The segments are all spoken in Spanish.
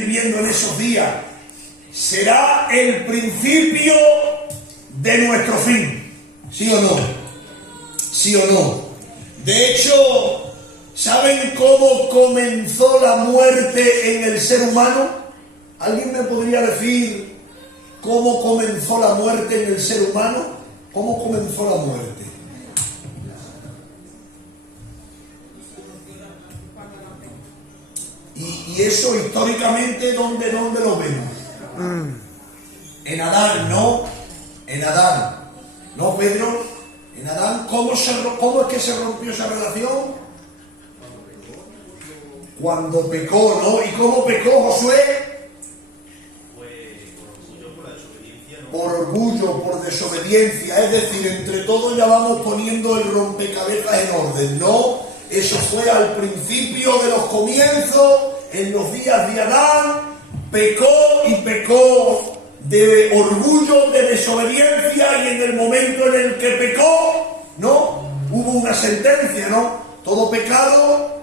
viviendo en esos días, será el principio de nuestro fin. ¿Sí o no? ¿Sí o no? De hecho, ¿saben cómo comenzó la muerte en el ser humano? ¿Alguien me podría decir cómo comenzó la muerte en el ser humano? ¿Cómo comenzó la muerte? Y eso históricamente, ¿dónde lo vemos? En Adán, ¿no? En Adán. ¿No, Pedro? En Adán, ¿cómo es que se rompió esa relación? Cuando pecó, ¿no? ¿Y cómo pecó Josué? Por orgullo, por desobediencia. Es decir, entre todos ya vamos poniendo el rompecabezas en orden, ¿no? Eso fue al principio de los comienzos, en los días de Adán, pecó de orgullo, de desobediencia, y en el momento en el que pecó, ¿no? Hubo una sentencia, ¿no? Todo pecado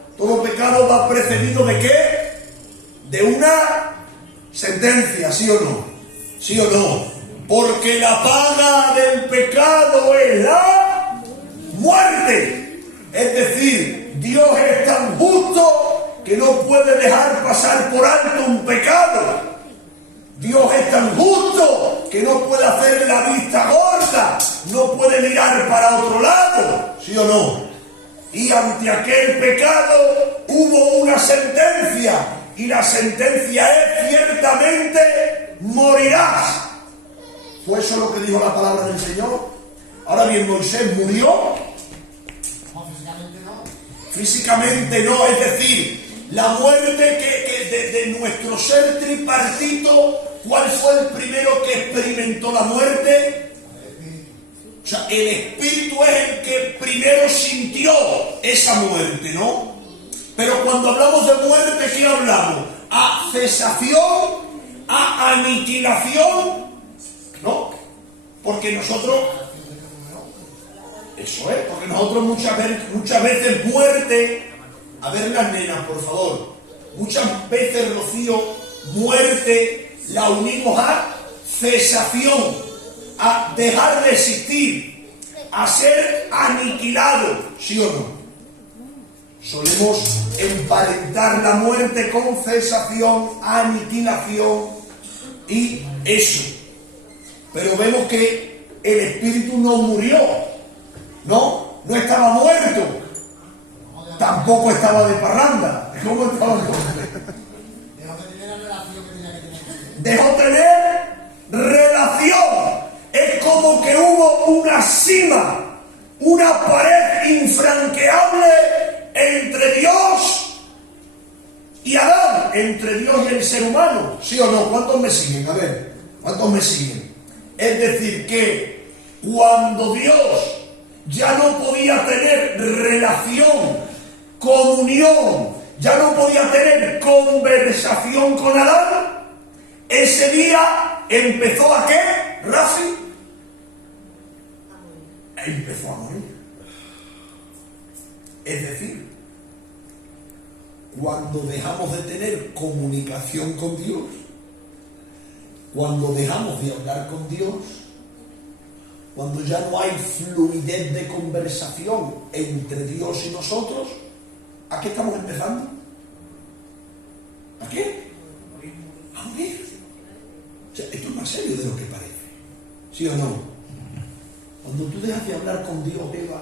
va precedido ¿de qué? De una sentencia, ¿sí o no? ¿Sí o no? Porque la paga del pecado es la muerte. Es decir, Dios es tan justo que no puede dejar pasar por alto un pecado. Dios es tan justo que no puede hacer la vista gorda, no puede mirar para otro lado, ¿sí o no? Y ante aquel pecado hubo una sentencia, y la sentencia es: ciertamente morirás. ¿Fue eso lo que dijo la palabra del Señor? Ahora bien, Moisés murió. Físicamente no, es decir, la muerte que de nuestro ser tripartito, ¿cuál fue el primero que experimentó la muerte? O sea, el espíritu es el que primero sintió esa muerte, ¿no? Pero cuando hablamos de muerte, ¿qué hablamos? ¿A cesación? ¿A aniquilación? ¿No? Porque nosotros... Eso es, porque nosotros muchas veces muerte... A ver las nenas, por favor. Muchas veces, Rocío, muerte la unimos a cesación, a dejar de existir, a ser aniquilado, ¿sí o no? Solemos emparentar la muerte con cesación, aniquilación y eso. Pero vemos que el espíritu no murió, no estaba muerto. Tampoco estaba de parranda. ¿Cómo estaba muerto? Dejó tener relación. Es como que hubo una cima, una pared infranqueable entre Dios y Adán, entre Dios y el ser humano. ¿Sí o no? ¿Cuántos me siguen? A ver, ¿cuántos me siguen? Es decir, que cuando Dios ya no podía tener relación, comunión, ya no podía tener conversación con Adán, ese día empezó a ¿qué, Rafi? Empezó a morir. Es decir, cuando dejamos de tener comunicación con Dios, cuando dejamos de hablar con Dios, cuando ya no hay fluidez de conversación entre Dios y nosotros, ¿a qué estamos empezando? ¿A qué? A morir. O sea, esto es más serio de lo que parece. ¿Sí o no? Cuando tú dejas de hablar con Dios, Eva,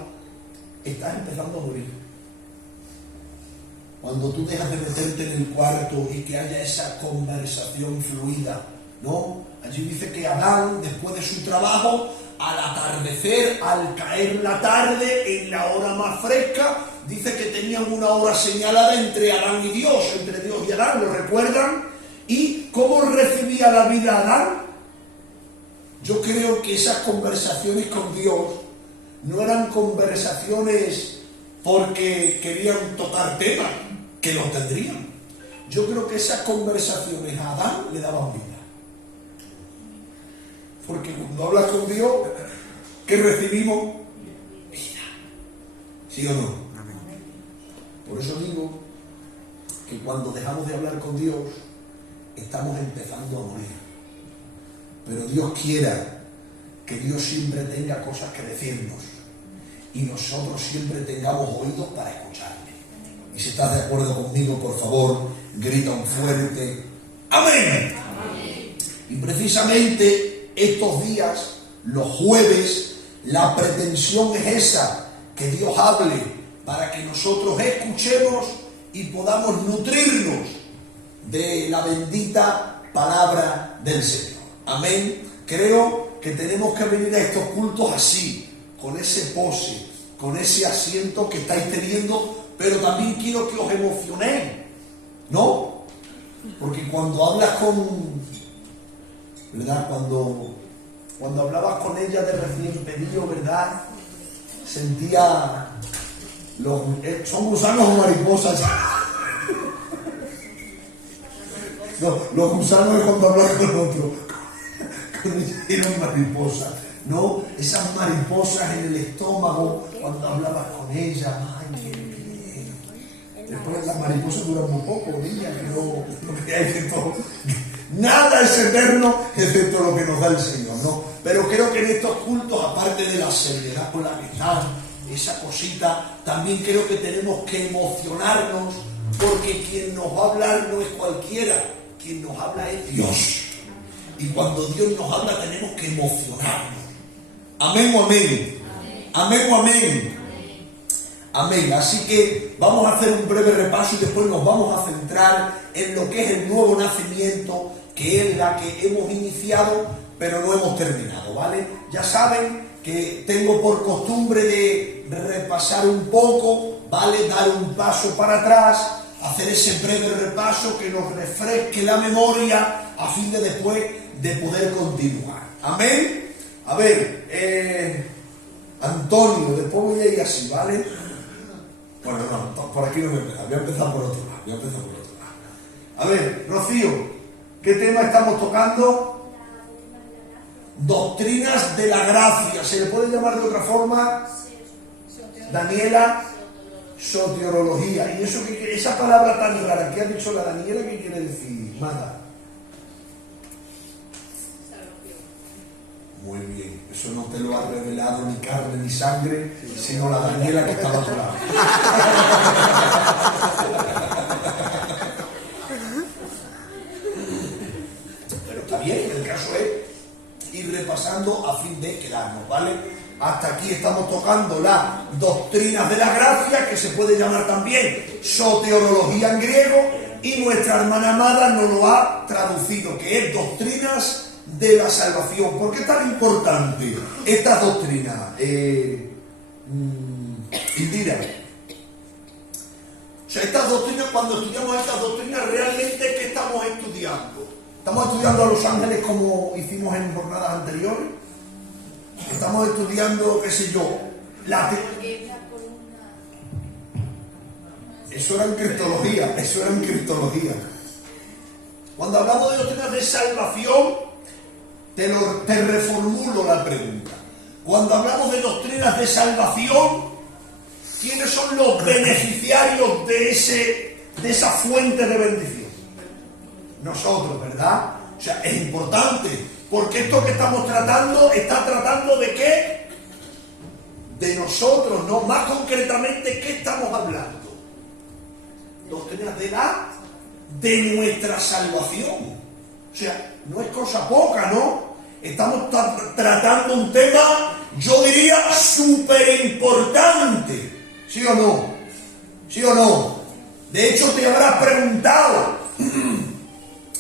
estás empezando a morir. Cuando tú dejas de meterte en el cuarto y que haya esa conversación fluida, ¿no? Allí dice que Adán, después de su trabajo, al atardecer, al caer la tarde, en la hora más fresca, dice que tenían una hora señalada entre Adán y Dios, entre Dios y Adán, ¿lo recuerdan? ¿Y cómo recibía la vida Adán? Yo creo que esas conversaciones con Dios no eran conversaciones porque querían tocar temas, que los tendrían. Yo creo que esas conversaciones a Adán le daban vida. Porque cuando hablas con Dios, ¿qué recibimos? Vida. ¿Sí o no? Por eso digo que cuando dejamos de hablar con Dios, estamos empezando a morir. Pero Dios quiera que Dios siempre tenga cosas que decirnos y nosotros siempre tengamos oídos para escucharle. Y si estás de acuerdo conmigo, por favor, grita un fuerte ¡amén! Amén. Y precisamente estos días, los jueves, la pretensión es esa, que Dios hable para que nosotros escuchemos y podamos nutrirnos de la bendita palabra del Señor. Amén. Creo que tenemos que venir a estos cultos así, con ese pose, con ese asiento que estáis teniendo, pero también quiero que os emocionéis, ¿no? Porque cuando hablas ¿verdad? Cuando hablabas con ella de recién pedido, ¿verdad? Sentía son gusanos o mariposas. No, los gusanos es cuando hablas con otro. Eran mariposas, ¿no? Esas mariposas en el estómago cuando hablabas con ella. Ay, qué bien. Después las mariposas duran muy poco, niña, que no, porque hay que todo. Nada es eterno excepto lo que nos da el Señor, ¿no? Pero creo que en estos cultos, aparte de la seriedad con la que están, esa cosita, también creo que tenemos que emocionarnos, porque quien nos va a hablar no es cualquiera, quien nos habla es Dios. Y cuando Dios nos habla tenemos que emocionarnos. Amén o amén. Amén o amén. Amén. Así que vamos a hacer un breve repaso y después nos vamos a centrar en lo que es el nuevo nacimiento, que es la que hemos iniciado, pero no hemos terminado, ¿vale? Ya saben que tengo por costumbre de repasar un poco, ¿vale? Dar un paso para atrás, hacer ese breve repaso que nos refresque la memoria a fin de después de poder continuar. Amén. A ver, Antonio, después voy a ir así, ¿vale? Bueno, no, por aquí no voy a empezar, voy a empezar por otro lado, A ver, Rocío, ¿qué tema estamos tocando? Doctrinas de la gracia. ¿Se le puede llamar de otra forma? Daniela, soteriología. ¿Y eso esa palabra tan rara que ha dicho la Daniela, qué quiere decir? Manda. Muy bien, eso no te lo ha revelado ni carne ni sangre, sino la Daniela que estaba a tu lado. Pero está bien, el caso es ir repasando a fin de quedarnos, ¿vale? Hasta aquí estamos tocando las doctrinas de la gracia, que se puede llamar también soteriología en griego, y nuestra hermana amada nos lo ha traducido, que es doctrinas de la salvación. ¿Por qué es tan importante esta doctrina? Indira. O sea, estas doctrinas, cuando estudiamos estas doctrinas, realmente ¿qué estamos estudiando? ¿Estamos estudiando a los ángeles como hicimos en jornadas anteriores? ¿Estamos estudiando, qué sé yo, Eso era en cristología, Cuando hablamos de doctrinas de salvación, te reformulo la pregunta. Cuando hablamos de doctrinas de salvación, ¿quiénes son los beneficiarios de esa fuente de bendición? Nosotros, ¿verdad? O sea, es importante, porque esto que estamos tratando, está tratando de ¿qué? De nosotros, ¿no? Más concretamente, ¿qué estamos hablando? Doctrinas de nuestra salvación. O sea, no es cosa poca, ¿no? Estamos tratando un tema, yo diría, súper importante. ¿Sí o no? ¿Sí o no? De hecho, te habrás preguntado,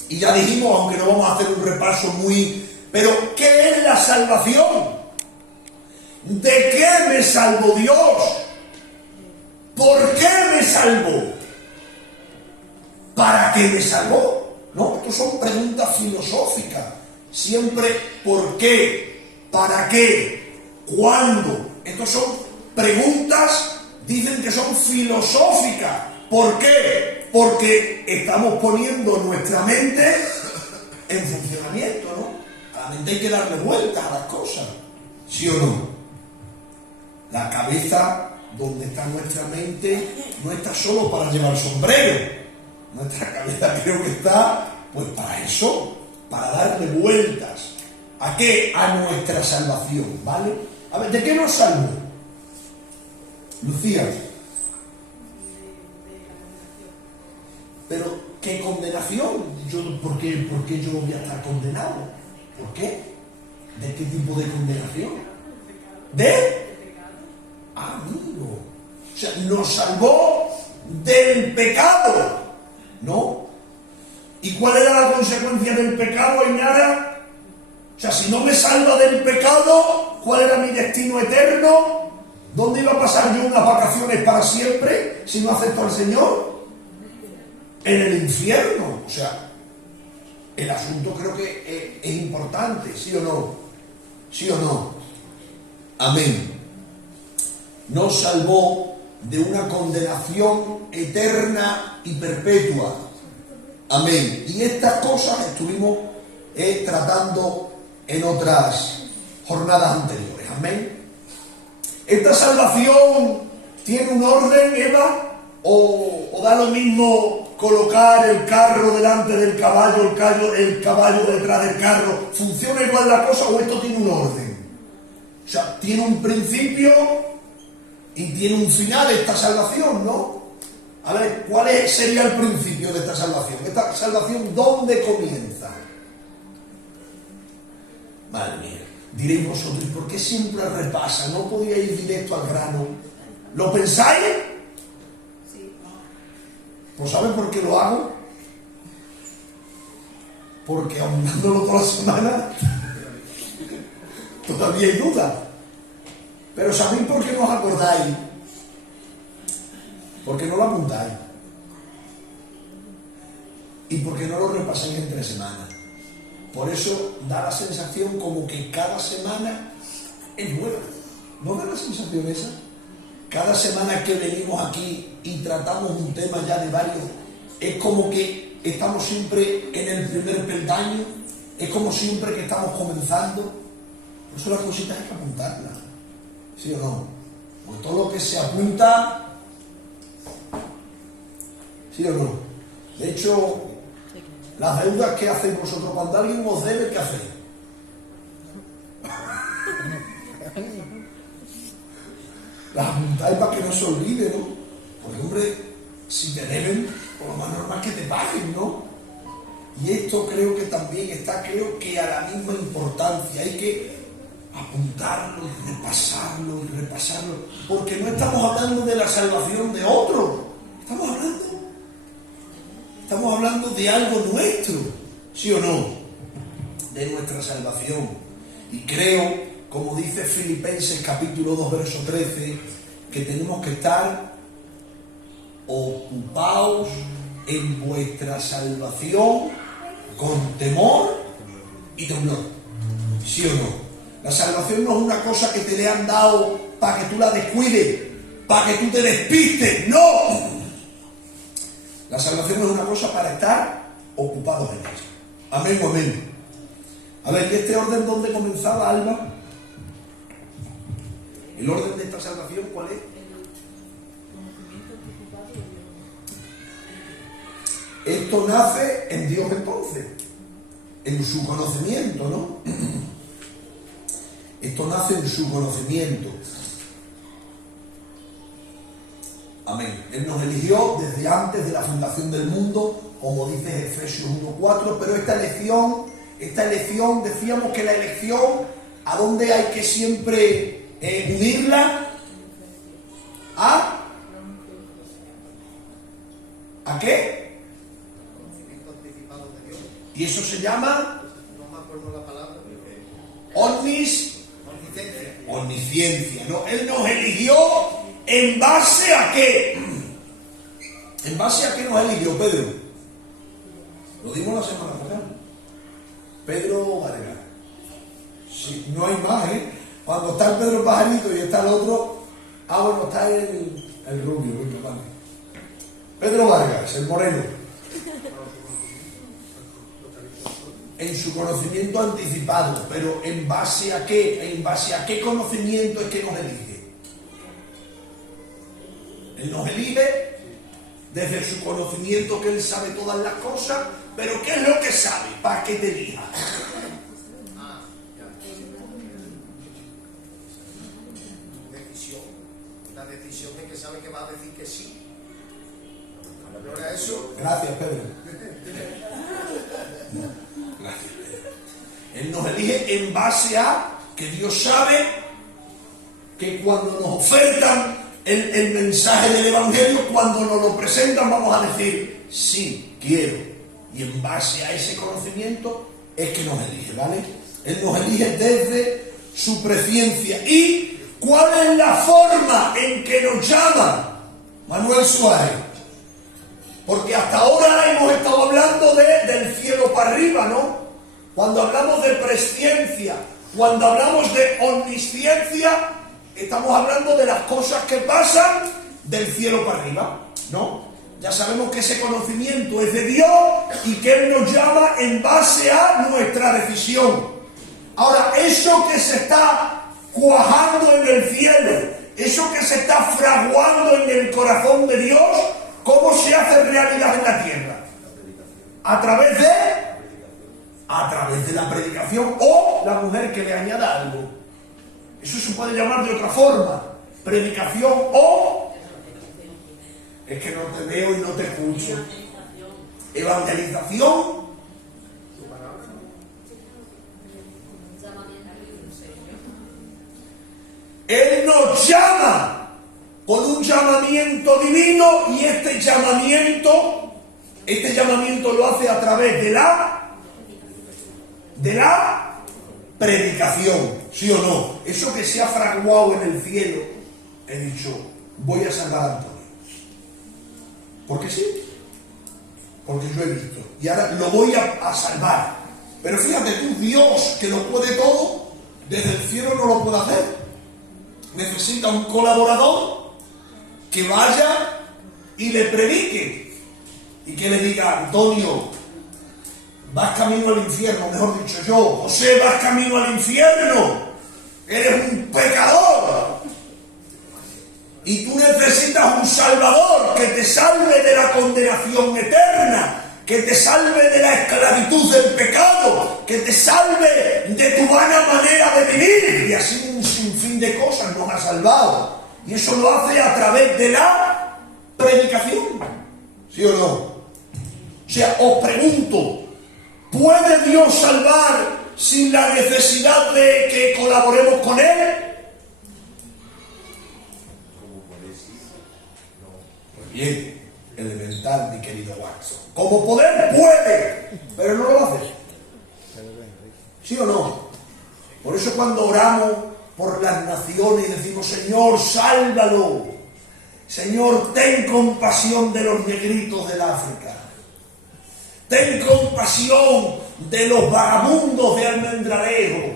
y ya dijimos, aunque no vamos a hacer un repaso pero ¿qué es la salvación? ¿De qué me salvó Dios? ¿Por qué me salvó? ¿Para qué me salvó? No, estas son preguntas filosóficas. Siempre, ¿por qué? ¿Para qué? ¿Cuándo? Estas son preguntas, dicen que son filosóficas. ¿Por qué? Porque estamos poniendo nuestra mente en funcionamiento, ¿no? A la mente hay que darle vueltas a las cosas. ¿Sí o no? La cabeza, donde está nuestra mente, no está solo para llevar sombrero. Nuestra cabeza creo que está Pues para eso, para darle vueltas. ¿A qué? A nuestra salvación, ¿vale? A ver, ¿de qué nos salvó? Lucía. Pero, ¿qué condenación? ¿Por qué yo voy a estar condenado? ¿Por qué? ¿De qué tipo de condenación? ¿De? Amigo. O sea, nos salvó del pecado, ¿no? ¿Y cuál era la consecuencia del pecado, Ainara? O sea, si no me salva del pecado, ¿cuál era mi destino eterno? ¿Dónde iba a pasar yo unas vacaciones para siempre si no acepto al Señor? En el infierno. O sea, el asunto creo que es importante, ¿sí o no? ¿Sí o no? Amén. Nos salvó de una condenación eterna y perpetua. Amén. Y estas cosas estuvimos tratando en otras jornadas anteriores. Amén. ¿Esta salvación tiene un orden, Eva? ¿O da lo mismo colocar el carro delante del caballo, el caballo detrás del carro? ¿Funciona igual la cosa o esto tiene un orden? O sea, tiene un principio y tiene un final esta salvación, ¿no? A ver, ¿cuál sería el principio de esta salvación? ¿Esta salvación dónde comienza? Madre mía, diréis vosotros, ¿y por qué siempre repasa? ¿No podía ir directo al grano? ¿Lo pensáis? Sí. ¿Pues sabes por qué lo hago? Porque ahondándolo toda la semana todavía hay duda. Pero ¿sabéis por qué no os acordáis? Porque no lo apuntáis. Y porque no lo repasáis entre semanas. Por eso da la sensación como que cada semana es nueva. ¿No da la sensación esa? Cada semana que venimos aquí y tratamos un tema ya de varios, es como que estamos siempre en el primer peldaño, es como siempre que estamos comenzando. Por eso las cositas hay que apuntarlas. ¿Sí o no? Porque todo lo que se apunta, ¿sí o no? De hecho, las deudas que hacéis vosotros cuando alguien os debe, ¿qué hacéis? Las apuntáis para que no se olvide, ¿no? Porque, hombre, si te deben, por lo más normal que te paguen, ¿no? Y esto creo que también está, creo que a la misma importancia. Hay que apuntarlo y repasarlo, porque no estamos hablando de la salvación de otro, estamos hablando de algo nuestro, ¿sí o no? De nuestra salvación. Y creo, como dice Filipenses capítulo 2 verso 13, que tenemos que estar ocupados en vuestra salvación con temor y temblor, ¿sí o no? La salvación no es una cosa que te le han dado para que tú la descuides, para que tú te despistes, ¡no! La salvación es una cosa para estar ocupados en ella. Amén o amén. A ver, ¿y este orden dónde comenzaba, Alba? ¿El orden de esta salvación cuál es? Esto nace en Dios entonces, en su conocimiento, ¿no? Esto nace en su conocimiento. Amén. Él nos eligió desde antes de la fundación del mundo, como dice Efesios 1:4, pero esta elección, decíamos que la elección, ¿a dónde hay que siempre unirla? ¿A qué? Conocimiento anticipado de Dios. Y eso se llama No me acuerdo la palabra. Omnisciencia, ¿no? Él nos eligió ¿en base a qué? ¿En base a qué nos eligió Pedro? Lo dimos la semana pasada. Pedro Vargas. Sí, no hay más, ¿eh? Cuando está el Pedro Pajarito y está el otro, bueno, está el rubio, vale. Pedro Vargas, el moreno. En su conocimiento anticipado, pero ¿en base a qué? ¿En base a qué conocimiento es que nos elige? Él nos elige desde su conocimiento, que Él sabe todas las cosas, Pero ¿qué es lo que sabe? Para que te diga. Decisión. La decisión es que sabe que va a decir que sí. Ahora eso. Gracias, Pedro. Gracias, Pedro. Él nos elige en base a que Dios sabe que cuando nos ofertan el mensaje del Evangelio, cuando nos lo presentan, vamos a decir, sí, quiero. Y en base a ese conocimiento es que nos elige, ¿vale? Él nos elige desde su presciencia. ¿Y cuál es la forma en que nos llama? Manuel Suárez. Porque hasta ahora hemos estado hablando del cielo para arriba, ¿no? Cuando hablamos de presciencia, cuando hablamos de omnisciencia, estamos hablando de las cosas que pasan del cielo para arriba, ¿no? Ya sabemos que ese conocimiento es de Dios y que Él nos llama en base a nuestra decisión. Ahora, eso que se está cuajando en el cielo, eso que se está fraguando en el corazón de Dios, ¿cómo se hace realidad en la tierra? A través de la predicación o la mujer que le añada algo. Eso se puede llamar de otra forma. Predicación o... Es que no te veo y no te escucho. Evangelización. Él nos llama con un llamamiento divino y este llamamiento lo hace a través de la predicación, ¿sí o no? Eso que se ha fraguado en el cielo, he dicho, voy a salvar a Antonio. Porque sí, porque yo he visto, y ahora lo voy a salvar. Pero fíjate tú, Dios, que lo puede todo, desde el cielo no lo puede hacer. Necesita un colaborador que vaya y le predique y que le diga, Antonio, vas camino al infierno, mejor dicho yo, José, vas camino al infierno, eres un pecador y tú necesitas un salvador que te salve de la condenación eterna, que te salve de la esclavitud del pecado, que te salve de tu vana manera de vivir, y así un sinfín de cosas nos ha salvado. Y eso lo hace a través de la predicación, ¿sí o no? O sea, os pregunto, ¿puede Dios salvar sin la necesidad de que colaboremos con Él? Pues bien, elemental, mi querido Watson. Como poder puede, pero no lo hace. ¿Sí o no? Por eso cuando oramos por las naciones y decimos, Señor, sálvalo. Señor, ten compasión de los negritos del África. Ten compasión de los vagabundos de Almendralejo,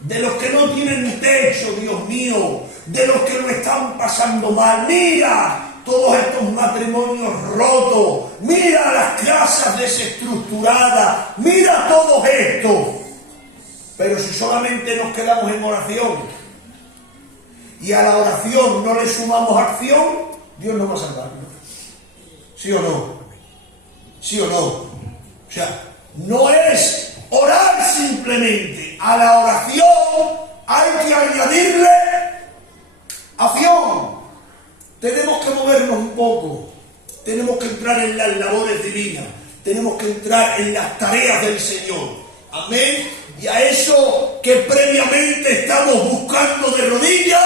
de los que no tienen techo, Dios mío, de los que lo están pasando mal. Mira todos estos matrimonios rotos, mira las casas desestructuradas, mira todo esto. Pero si solamente nos quedamos en oración y a la oración no le sumamos acción, Dios no va a salvarnos. ¿Sí o no? ¿Sí o no? O sea, no es orar simplemente. A la oración hay que añadirle acción. Tenemos que movernos un poco. Tenemos que entrar en las labores divinas. Tenemos que entrar en las tareas del Señor. Amén. Y a eso que previamente estamos buscando de rodillas,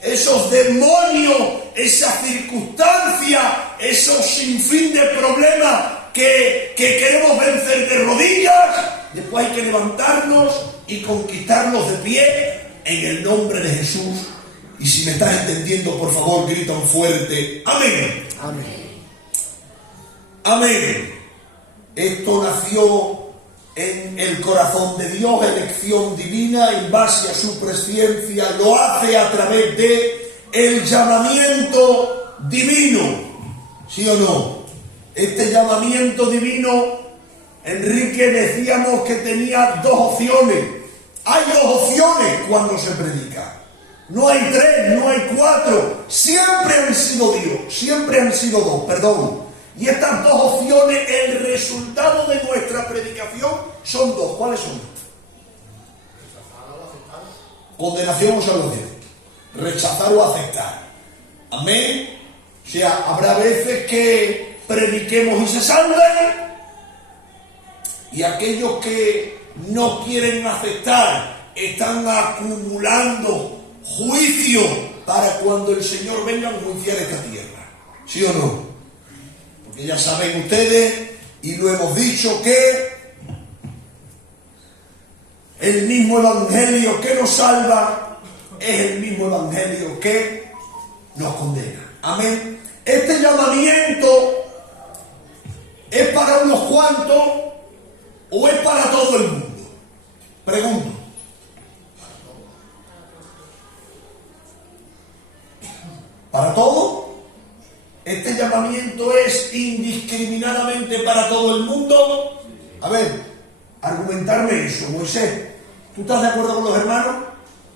esos demonios, esa circunstancia, esos sinfín de problemas que queremos vencer de rodillas, después hay que levantarnos y conquistarlos de pie en el nombre de Jesús. Y si me estás entendiendo, por favor, grita un fuerte amén. Amén. Amén. Esto nació en el corazón de Dios, elección divina, en base a su presciencia, lo hace a través de el llamamiento divino. ¿Sí o no? Este llamamiento divino, Enrique, decíamos que tenía dos opciones. Hay dos opciones cuando se predica. No hay tres, no hay cuatro. Siempre han sido dos, perdón. Y estas dos opciones, el resultado de nuestra predicación son dos. ¿Cuáles son? Condenación o salvación. Rechazar o aceptar. Amén. O sea, habrá veces que prediquemos y se salven, y aquellos que no quieren aceptar están acumulando juicio para cuando el Señor venga a enjuiciar esta tierra. ¿Sí o no? Porque ya saben ustedes, y lo hemos dicho, que el mismo evangelio que nos salva es el mismo evangelio que nos condena. Amén. Este llamamiento es para unos cuantos o es para todo el mundo. Pregunto. ¿Para todo? ¿Este llamamiento es indiscriminadamente para todo el mundo? A ver, argumentarme eso, Moisés. ¿Tú estás de acuerdo con los hermanos?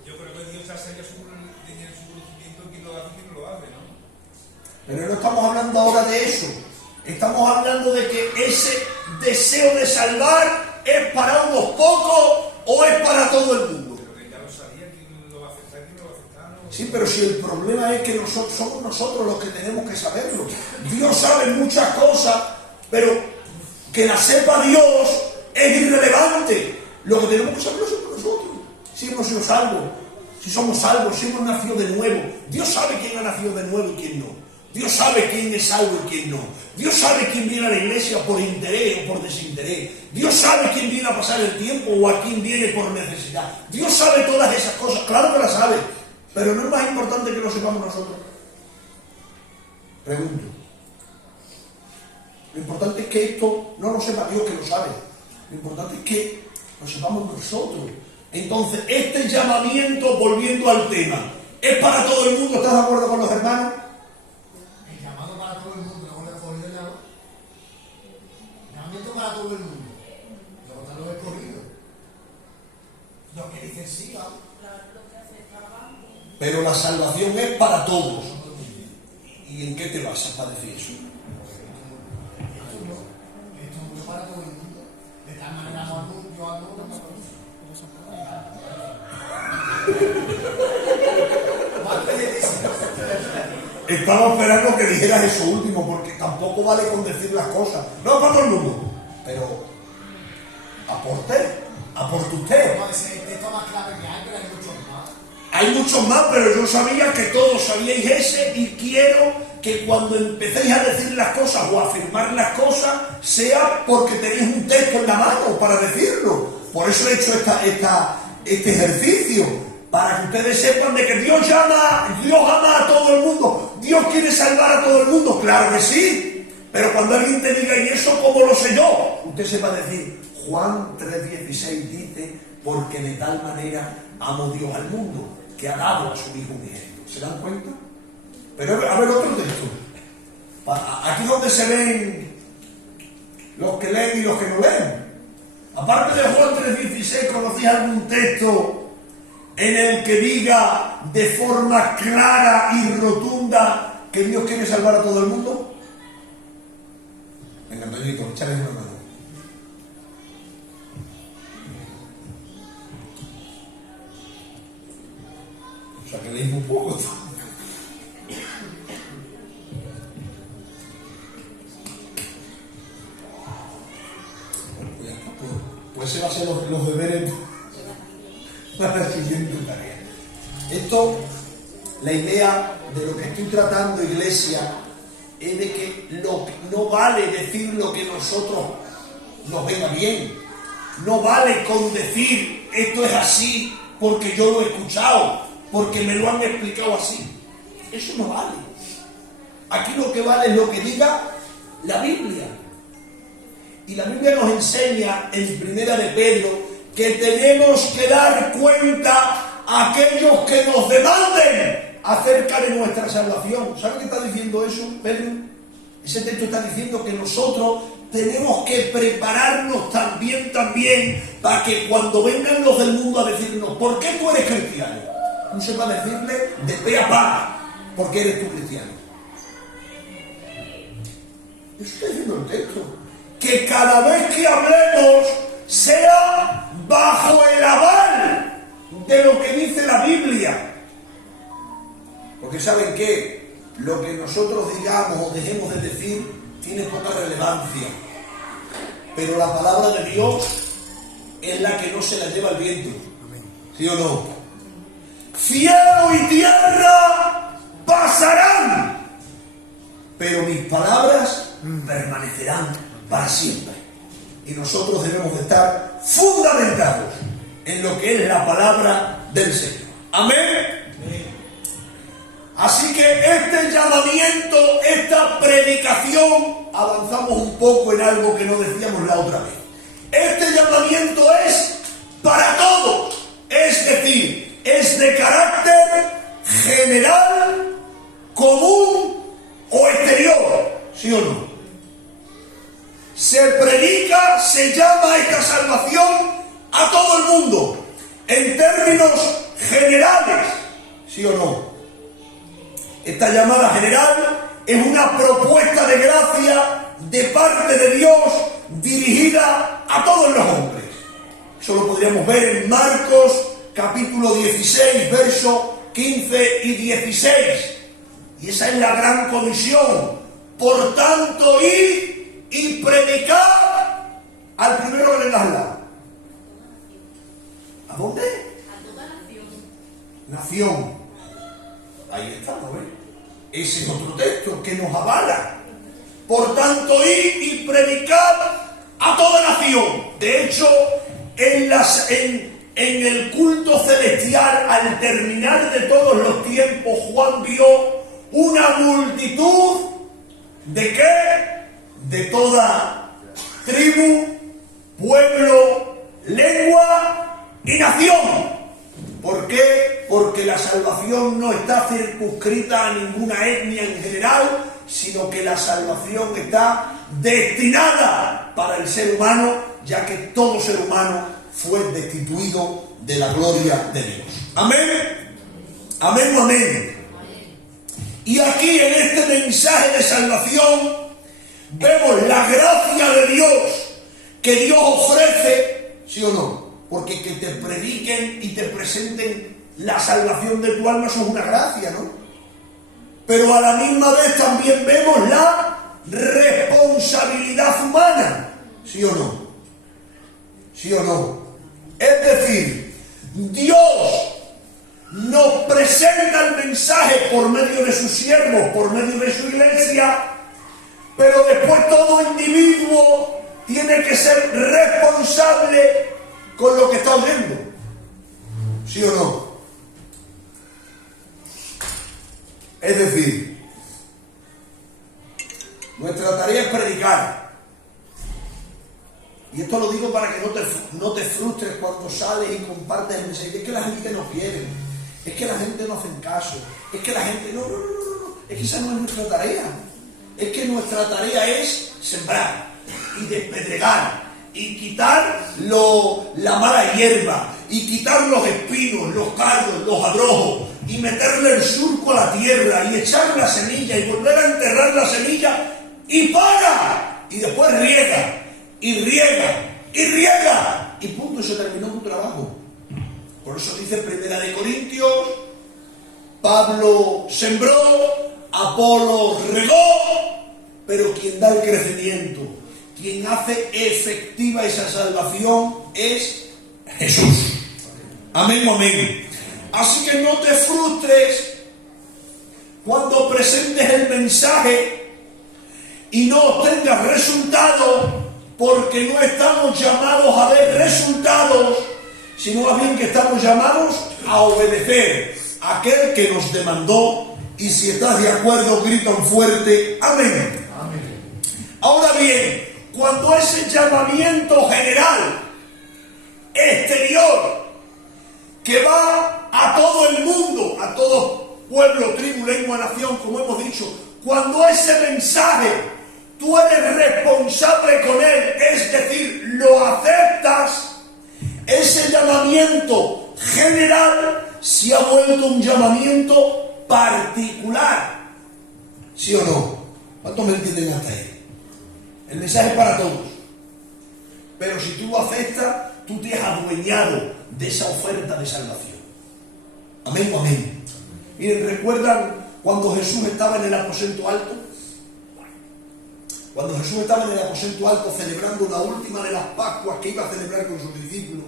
Yo creo que Dios hace ya su conocimiento quién lo hace y quién no lo hace, ¿no? Pero no estamos hablando ahora de eso. Estamos hablando de que ese deseo de salvar es para unos pocos o es para todo el mundo. Pero que ya lo sabía quién lo va a aceptar, quién no lo va a aceptar, ¿no? Sí, pero si el problema es que somos nosotros los que tenemos que saberlo. Dios sabe muchas cosas, pero que la sepa Dios es irrelevante. Lo que tenemos que saberlo somos nosotros. Si hemos sido salvos, si somos salvos, si hemos nacido de nuevo. Dios sabe quién ha nacido de nuevo y quién no. Dios sabe quién es salvo y quién no. Dios sabe quién viene a la iglesia por interés o por desinterés. Dios sabe quién viene a pasar el tiempo o a quién viene por necesidad. Dios sabe todas esas cosas, claro que las sabe, pero no es más importante que lo sepamos nosotros. Pregunto. Lo importante es que esto no lo sepa Dios, que lo sabe. Lo importante es que lo sepamos nosotros. Entonces, este llamamiento, volviendo al tema, ¿es para todo el mundo? ¿Estás de acuerdo con los hermanos? El llamado para todo el mundo, no le escogido el llamamiento para todo el mundo. Luego están los escogidos. Los que dicen sí, ¿vale? Pero la salvación es para todos. ¿Y en qué te basas para decir eso? Esto no es para todo el mundo. De tal manera, yo hago una cosa. Estaba esperando que dijeras eso último, porque tampoco vale con decir las cosas. No es para todo el mundo, pero aporte usted. Puede ser el texto más clave que hay, pero hay muchos más. Hay muchos más, pero yo sabía que todos sabíais ese, y quiero que cuando empecéis a decir las cosas o a afirmar las cosas, sea porque tenéis un texto en la mano para decirlo. Por eso he hecho este ejercicio, para que ustedes sepan de que Dios ama a todo el mundo. Dios quiere salvar a todo el mundo, claro que sí. Pero cuando alguien te diga, ¿y eso cómo lo sé yo? Usted sepa decir, Juan 3:16 dice, porque de tal manera amó Dios al mundo, que ha dado a su Hijo unigénito. ¿Se dan cuenta? Pero a ver otro texto. Aquí donde se ven los que leen y los que no leen. Aparte de Juan 3:16, ¿conocéis algún texto en el que diga de forma clara y rotunda que Dios quiere salvar a todo el mundo? Venga, Antoñito, échale una mano. O sea, que leí un poco. Pues se va a ser los deberes para la siguiente tarea. Esto, la idea de lo que estoy tratando, iglesia, es de que no vale decir lo que nosotros nos venga bien. No vale con decir esto es así porque yo lo he escuchado, porque me lo han explicado así. Eso no vale. Aquí lo que vale es lo que diga la Biblia. Y la Biblia nos enseña en Primera de Pedro que tenemos que dar cuenta a aquellos que nos demanden acerca de nuestra salvación. ¿Saben qué está diciendo eso, Pedro? Ese texto está diciendo que nosotros tenemos que prepararnos también para que cuando vengan los del mundo a decirnos ¿por qué tú eres cristiano? No se va a decirle de pe a pa ¿por qué eres tú cristiano? Eso está diciendo el texto. Que cada vez que hablemos sea bajo el aval de lo que dice la Biblia. Porque ¿saben qué? Lo que nosotros digamos o dejemos de decir tiene poca relevancia. Pero la palabra de Dios es la que no se la lleva el viento. ¿Sí o no? Cielo y tierra pasarán, pero mis palabras permanecerán para siempre. Y nosotros debemos de estar fundamentados en lo que es la palabra del Señor. Amén. Así que este llamamiento, esta predicación, avanzamos un poco en algo que no decíamos la otra vez. Este llamamiento es para todos, es decir, es de carácter general, común o exterior, ¿sí o no? Se predica, se llama esta salvación a todo el mundo, en términos generales, ¿sí o no? Esta llamada general es una propuesta de gracia de parte de Dios dirigida a todos los hombres. Eso lo podríamos ver en Marcos capítulo 16, versos 15 y 16. Y esa es la gran comisión. Por tanto, id y predicad al primero que le das la. ¿A dónde? A toda Nación. Ahí está, ¿no ves? Ese es otro texto que nos avala. Por tanto, id y predicad a toda nación. De hecho, en el culto celestial, al terminar de todos los tiempos, Juan vio una multitud ¿de qué? De toda tribu, pueblo, lengua y nación. ¿Por qué? Porque la salvación no está circunscrita a ninguna etnia en general, sino que la salvación está destinada para el ser humano, ya que todo ser humano fue destituido de la gloria de Dios. Amén. Amén o amén. Y aquí en este mensaje de salvación vemos la gracia de Dios que Dios ofrece, ¿sí o no? Porque que te prediquen y te presenten la salvación de tu alma, eso es una gracia, ¿no? Pero a la misma vez también vemos la responsabilidad humana, ¿sí o no? ¿Sí o no? Es decir, Dios nos presenta el mensaje por medio de sus siervos, por medio de su iglesia, pero después todo individuo tiene que ser responsable con lo que está oyendo. ¿Sí o no? Es decir, nuestra tarea es predicar. Y esto lo digo para que no te frustres cuando sales y compartes el mensaje. Es que la gente no quiere, es que la gente no hace caso, es que la gente no, es que esa no es nuestra tarea. Es que nuestra tarea es sembrar y despedregar y quitar la mala hierba y quitar los espinos, los cardos, los abrojos y meterle el surco a la tierra y echar la semilla y volver a enterrar la semilla y para y después riega y riega y riega y punto, se terminó tu trabajo. Por eso dice 1 Corintios, Pablo sembró, Apolo regó, pero quien da el crecimiento, quien hace efectiva esa salvación es Jesús. Amén, amén. Así que no te frustres cuando presentes el mensaje y no obtengas resultados, porque no estamos llamados a ver resultados, sino más bien que estamos llamados a obedecer a aquel que nos demandó. Y si estás de acuerdo, gritan fuerte, amén. Amén. Ahora bien, cuando ese llamamiento general, exterior, que va a todo el mundo, a todo pueblo, tribu, lengua, nación, como hemos dicho, cuando ese mensaje tú eres responsable con él, es decir, lo aceptas, ese llamamiento general se ha vuelto un llamamiento particular. ¿Sí o no? ¿Cuántos me entienden hasta ahí? El mensaje es para todos. Pero si tú lo aceptas, tú te has adueñado de esa oferta de salvación. Amén o amén. Miren, ¿recuerdan cuando Jesús estaba en el aposento alto? Cuando Jesús estaba en el aposento alto celebrando la última de las Pascuas que iba a celebrar con sus discípulos,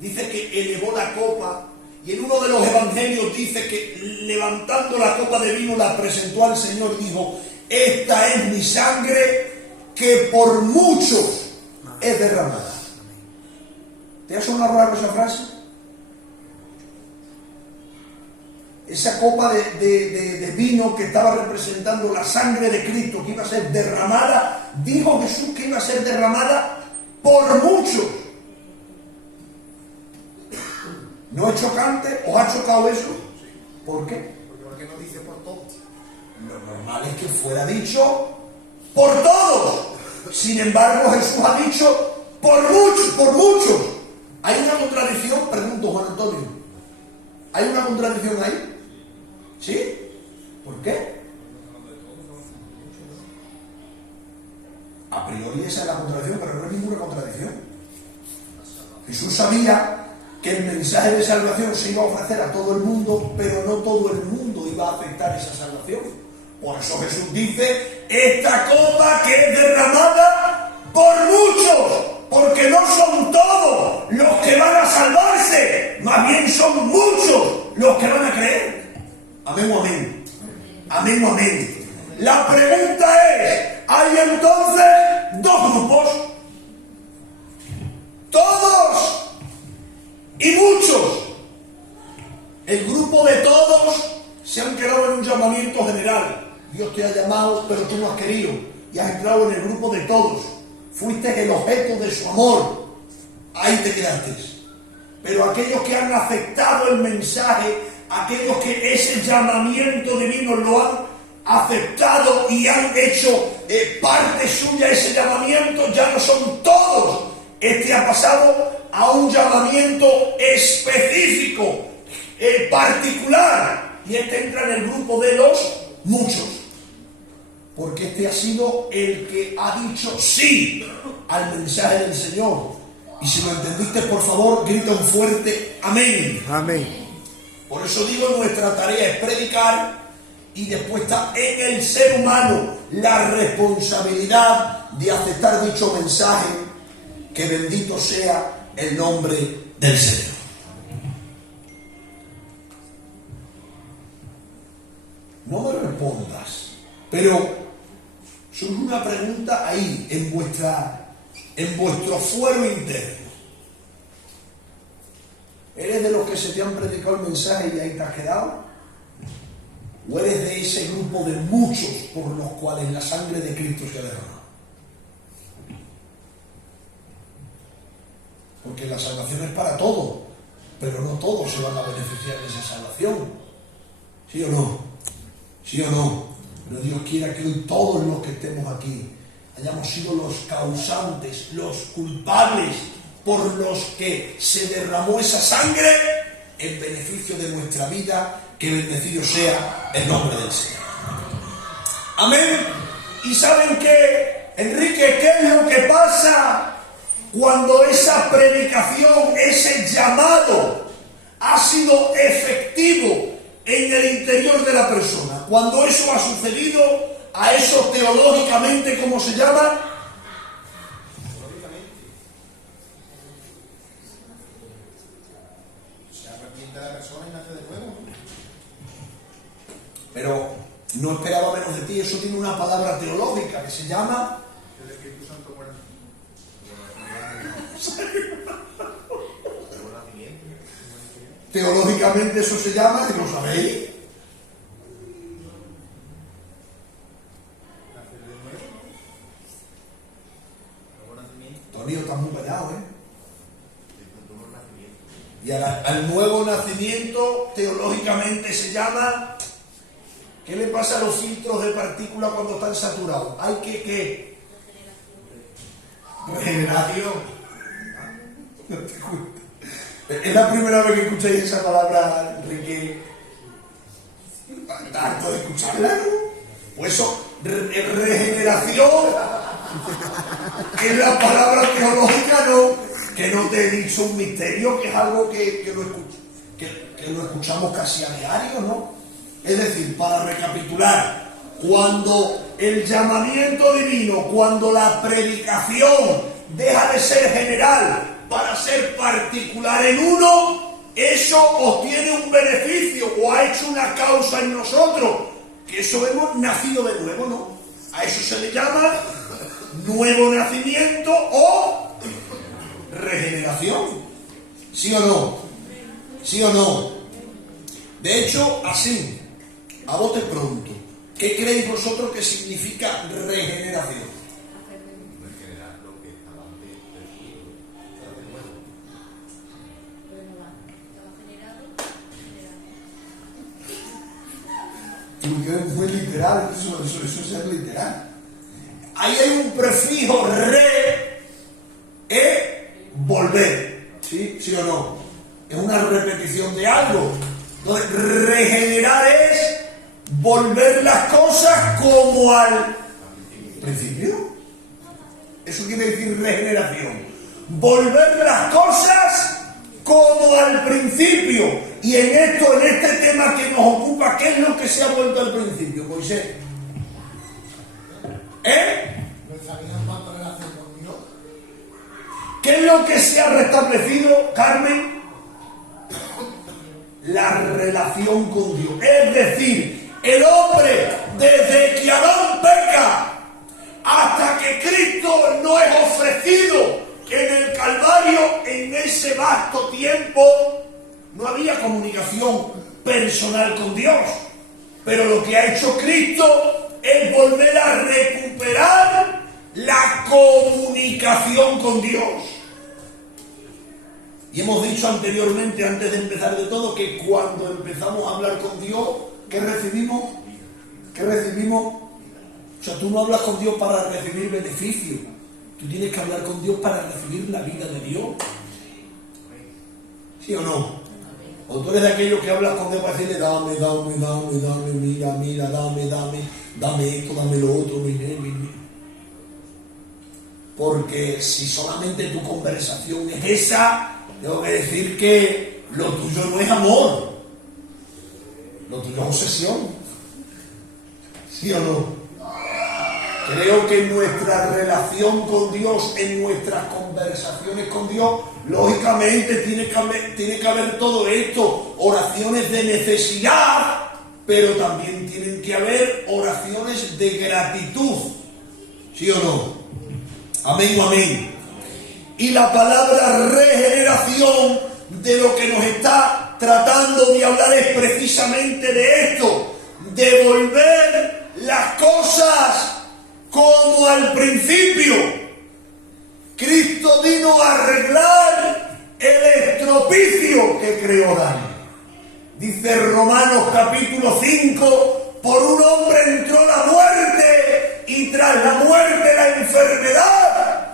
dice que elevó la copa, y en uno de los evangelios dice que levantando la copa de vino la presentó al Señor, dijo: esta es mi sangre que por muchos es derramada. ¿Te ha sonado raro esa frase? Esa copa de vino que estaba representando la sangre de Cristo que iba a ser derramada, dijo Jesús que iba a ser derramada por muchos. ¿No es chocante? ¿Os ha chocado eso? ¿Por qué? Porque no dice por todos. Lo normal es que fuera dicho por todos. Sin embargo, Jesús ha dicho por muchos. ¿Hay una contradicción? Pregunto, Juan Antonio. ¿Hay una contradicción ahí? ¿Sí? ¿Por qué? A priori esa es la contradicción, pero no es ninguna contradicción. Jesús sabía que el mensaje de salvación se iba a ofrecer a todo el mundo, pero no todo el mundo iba a aceptar esa salvación. Por eso Jesús dice: esta copa que es derramada por muchos, porque no son todos los que van a salvarse, más bien son muchos los que van a creer. Amén o amén. Amén o amén. La pregunta es: ¿hay entonces dos grupos? Todos y muchos. El grupo de todos se han quedado en un llamamiento general. Dios te ha llamado, pero tú no has querido, y has entrado en el grupo de todos. Fuiste el objeto de su amor. Ahí te quedaste. Pero aquellos que han aceptado el mensaje, aquellos que ese llamamiento divino lo han aceptado y han hecho parte suya ese llamamiento, ya no son todos. Este ha pasado a un llamamiento específico, particular, y este entra en el grupo de los muchos, porque este ha sido el que ha dicho sí al mensaje del Señor. Y si lo entendiste, por favor, grita un fuerte amén. Amén. Por eso digo, nuestra tarea es predicar, y después está en el ser humano la responsabilidad de aceptar dicho mensaje. Que bendito sea el nombre del Señor. No me respondas, pero surge una pregunta ahí, en vuestro fuero interno. ¿Eres de los que se te han predicado el mensaje y ahí te has quedado? ¿O eres de ese grupo de muchos por los cuales la sangre de Cristo se ha derramado? Porque la salvación es para todos, pero no todos se van a beneficiar de esa salvación. ¿Sí o no? ¿Sí o no? Pero Dios quiera que hoy todos los que estemos aquí hayamos sido los causantes, los culpables por los que se derramó esa sangre en beneficio de nuestra vida. Que bendecido sea el nombre del Señor. Amén. ¿Y saben qué, Enrique? ¿Qué es lo que pasa cuando esa predicación, ese llamado ha sido efectivo en el interior de la persona? Cuando eso ha sucedido, a eso teológicamente, ¿cómo se llama? Se arrepiente la persona y nace de nuevo. Pero no esperaba menos de ti. Eso tiene una palabra teológica que se llama... El Espíritu Santo muere. Teológicamente eso se llama, ¿lo sabéis? Tonio, estás muy callado, ¿eh? Y al nuevo nacimiento teológicamente se llama... ¿Qué le pasa a los filtros de partículas cuando están saturados? Hay que ¿qué? Regeneración. No te cuento. Es la primera vez que escucháis esa palabra, Enrique. ¿Estás harto de escucharla? Pues eso, regeneración En la palabra teológica no, que no te he dicho un misterio, que es algo que lo escuchamos casi a diario, ¿no? Es decir, para recapitular, cuando el llamamiento divino, cuando la predicación deja de ser general para ser particular en uno, eso obtiene un beneficio o ha hecho una causa en nosotros, que eso hemos nacido de nuevo, ¿no? A eso se le llama nuevo nacimiento o regeneración. ¿Sí o no? ¿Sí o no? De hecho, así, a vos te pregunto, ¿qué creéis vosotros que significa regeneración? Regenerar lo que estaba antes perdido. Es muy literal, eso es ser literal. Ahí hay un prefijo volver. ¿Sí? ¿Sí o no? Es una repetición de algo. Entonces, regenerar es volver las cosas como al principio. Eso quiere decir regeneración. Volver las cosas como al principio. Y en este tema que nos ocupa, ¿qué es lo que se ha vuelto al principio, Moisés? Nuestra vida en cuanto a relación con Dios. ¿Qué es lo que se ha restablecido, Carmen? La relación con Dios. Es decir, el hombre, desde que Adán peca hasta que Cristo no es ofrecido en el Calvario, en ese vasto tiempo, no había comunicación personal con Dios. Pero lo que ha hecho Cristo es volver a recuperar la comunicación con Dios. Y hemos dicho anteriormente, antes de empezar de todo, que cuando empezamos a hablar con Dios, ¿qué recibimos? ¿Qué recibimos? O sea, tú no hablas con Dios para recibir beneficios. Tú tienes que hablar con Dios para recibir la vida de Dios. ¿Sí o no? O tú eres de aquellos que hablas con Dios para decirle, dame, mira, dame esto, dame lo otro, mira. Porque si solamente tu conversación es esa, tengo que decir que lo tuyo no es amor, lo tuyo es obsesión. ¿Sí o no? Creo que en nuestra relación con Dios, en nuestras conversaciones con Dios, lógicamente tiene que haber todo esto, oraciones de necesidad, pero también tienen que haber oraciones de gratitud. ¿Sí o no? Amén o amén. Y la palabra regeneración, de lo que nos está tratando de hablar, es precisamente de esto, de volver las cosas como al principio. Cristo vino a arreglar el estropicio que creó Adán. Dice Romanos capítulo 5, por un hombre entró la muerte y tras la muerte la enfermedad,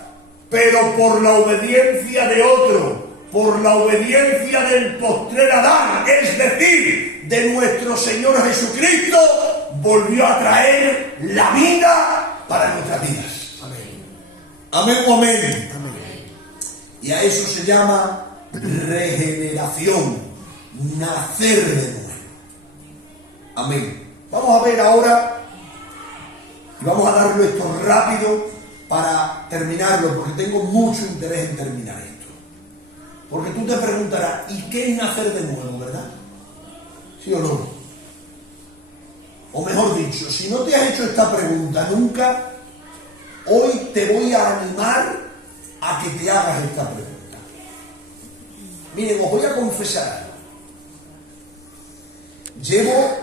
pero por la obediencia de otro, por la obediencia del postrer Adán, es decir, de nuestro Señor Jesucristo, volvió a traer la vida para nuestras vidas. Amén. Amén o amén. Amén. Y a eso se llama regeneración, nacer de nuevo. Amén. Vamos a ver ahora, y vamos a darlo esto rápido para terminarlo, porque tengo mucho interés en terminar esto. Porque tú te preguntarás, ¿y qué es nacer de nuevo, verdad? ¿Sí o no? O mejor dicho, si no te has hecho esta pregunta nunca, hoy te voy a animar a que te hagas esta pregunta. Miren, os voy a confesar algo. Llevo